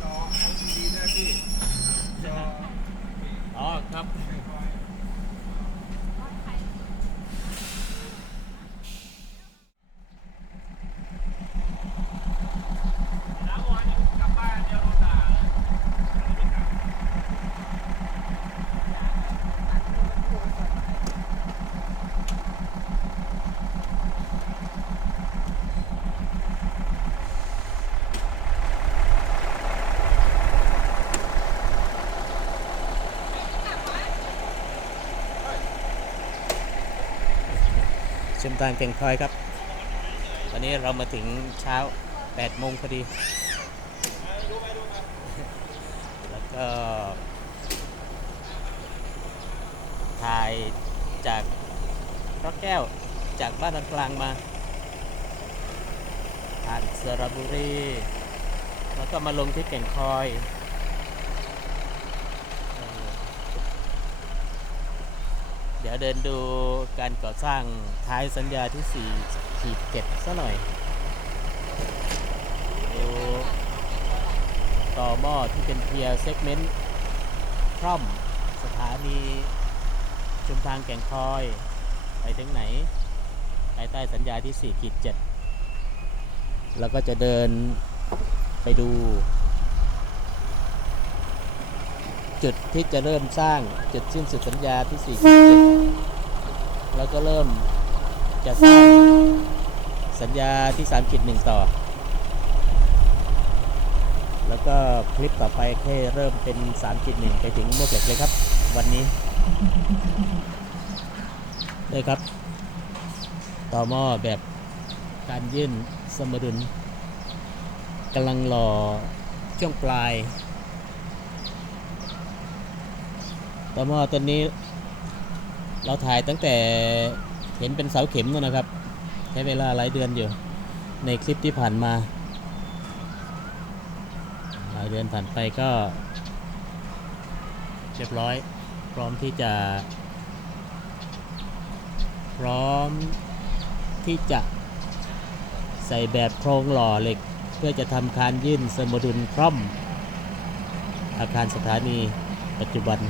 จอ LCD ได้พี่จออ๋อครับแล้วเมื่อวานนี้กลับบ้านเดียวโดนด่าเลยไม่กลับชุมทางแก่งคอยครับวันนี้เรามาถึงเช้า8 โมงพอดีแล้วก็ถ่ายจากพระแก้วจากบ้านกลางมาผ่านสระบุรีแล้วก็มาลงที่แก่งคอยเดี๋ยวเดินดูการก่อสร้างท้ายสัญญาที่4-7ซะหน่อยดูต่อหม้อที่เป็นเพียร์เซกเมนต์พร่อมสถานีชุมทางแก่งคอยไปถึงไหนภายใต้สัญญาที่4-7แล้วก็จะเดินไปดูจุดที่จะเริ่มสร้างจุดสิ้นสุดสัญญาที่4.7แล้วก็เริ่มจะสร้างสัญญาที่3.1ต่อแล้วก็คลิปต่อไปแค่เริ่มเป็น3.1ไปถึงมวกเหล็กเลยครับวันนี้เลยครับต่อหม้อแบบการยื่นสมดุลกำลังรอช่วงปลายต่อหม้อตัวนี้เราถ่ายตั้งแต่เห็นเป็นเสาเข็มนู่นนะครับใช้เวลาหลายเดือนอยู่ในคลิปที่ผ่านมาหลายเดือนผ่านไปก็เรียบร้อยพร้อมที่จะใส่แบบโครงหล่อเหล็กเพื่อจะทำคานยื่นสมดุลคร่อมอาคารสถานีปัจจุบัน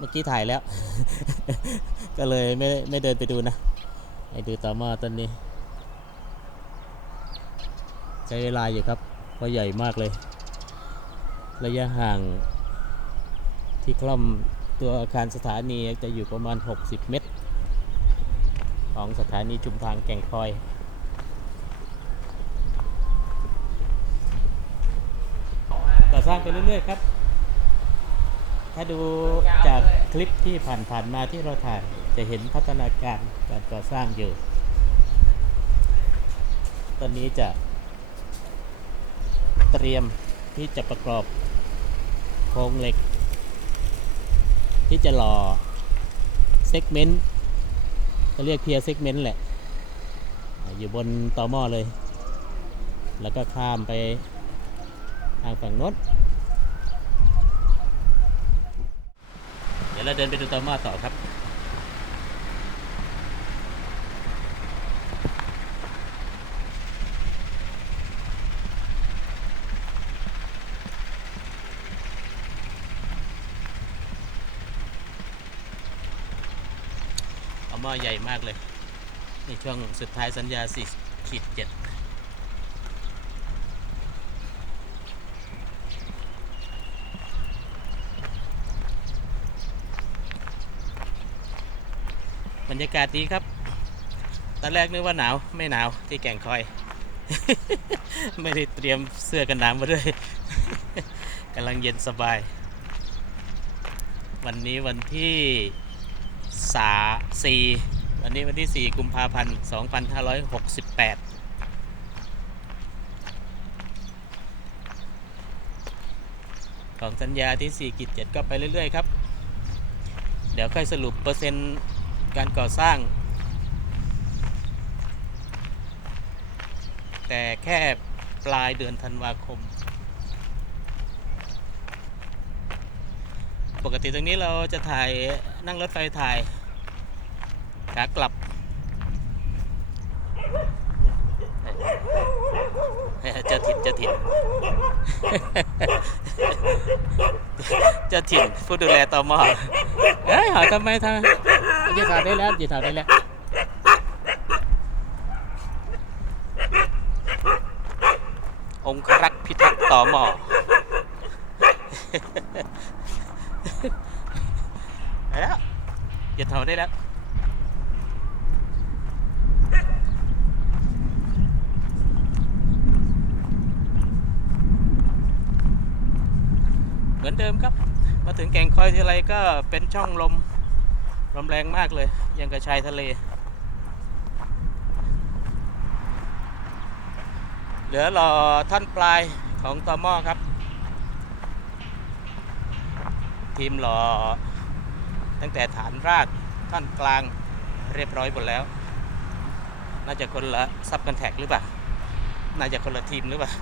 เมื่อกี้ถ่ายแล้ว ก็เลยไม่เดินไปดูนะให้ดูต่อหม้อต้นนี้ใช้เวลาอยู่ครับเพราะใหญ่มากเลยระยะห่างที่คล่อมตัวอาคารสถานีจะอยู่ประมาณ60 เมตรของสถานีชุมทางแก่งคอยก่อสร้างไปเรื่อยๆครับถ้าดูจากคลิปที่ผ่านมาที่เราถ่ายจะเห็นพัฒนาการการก่อสร้างอยู่ตอนนี้จะเตรียมที่จะประกอบโครงเหล็กที่จะหล่อเซกเมนต์เขาเรียกเพียร์เซกเมนต์แหละอยู่บนต่อหม้อเลยแล้วก็ข้ามไปทางฝั่งโน้นเดี๋ยวเราเดินไปดูต่อหม้อต่อครับหม้อใหญ่มากเลยในช่วงสุดท้ายสัญญา4.7บรรยากาศดีครับตอนแรกนึกว่าหนาวไม่หนาวที่แก่งคอย ไม่ได้เตรียมเสื้อกันหนาวมาด้วย กำลังเย็นสบายวันนี้วันที่วันนี้วันที่4 กุมภาพันธ์ 2568ของสัญญาที่ 4.7 ก็ไปเรื่อยๆครับเดี๋ยวค่อยสรุปเปอร์เซ็นต์การก่อสร้างแต่แค่ปลายเดือนธันวาคมปกติตรงนี้เราจะถ่ายนั่งรถไฟถ่ายขากลับ เจ้าถิ่นเจ้าถิ่น เจ้าถิ่นผู้ดูแลตม.เอ้ยหาทำไมทำยืดถ่ายได้แล้วยืดถ่ายได้แล้วองครักษ์พิทักษ์ตม.ไปแล้วยืดถ่ายได้แล้วเหมือนเดิมครับมาถึงแก่งคอยทีไรก็เป็นช่องลมแรงมากเลยยังกับชายทะเลเหลือรอท่อนปลายของตม.ครับทีมรอตั้งแต่ฐานรากท่อนกลางเรียบร้อยหมดแล้วน่าจะคนละซับกันแท็กหรือเปล่าน่าจะคนละทีมหรือเปล่า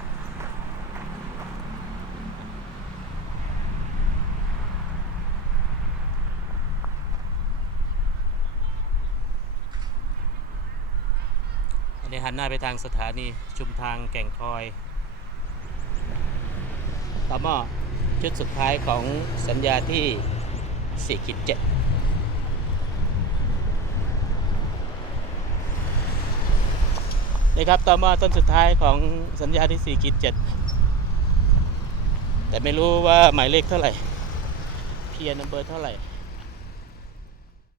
อันนี้หันหน้าไปทางสถานีชุมทางแก่งคอยตม.ชุดสุดท้ายของสัญญาที่ 4-7 นี่ครับตม.ต้นสุดท้ายของสัญญาที่ 4-7 แต่ไม่รู้ว่าหมายเลขเท่าไหร่เพียร์นัมเบอร์เท่าไหร่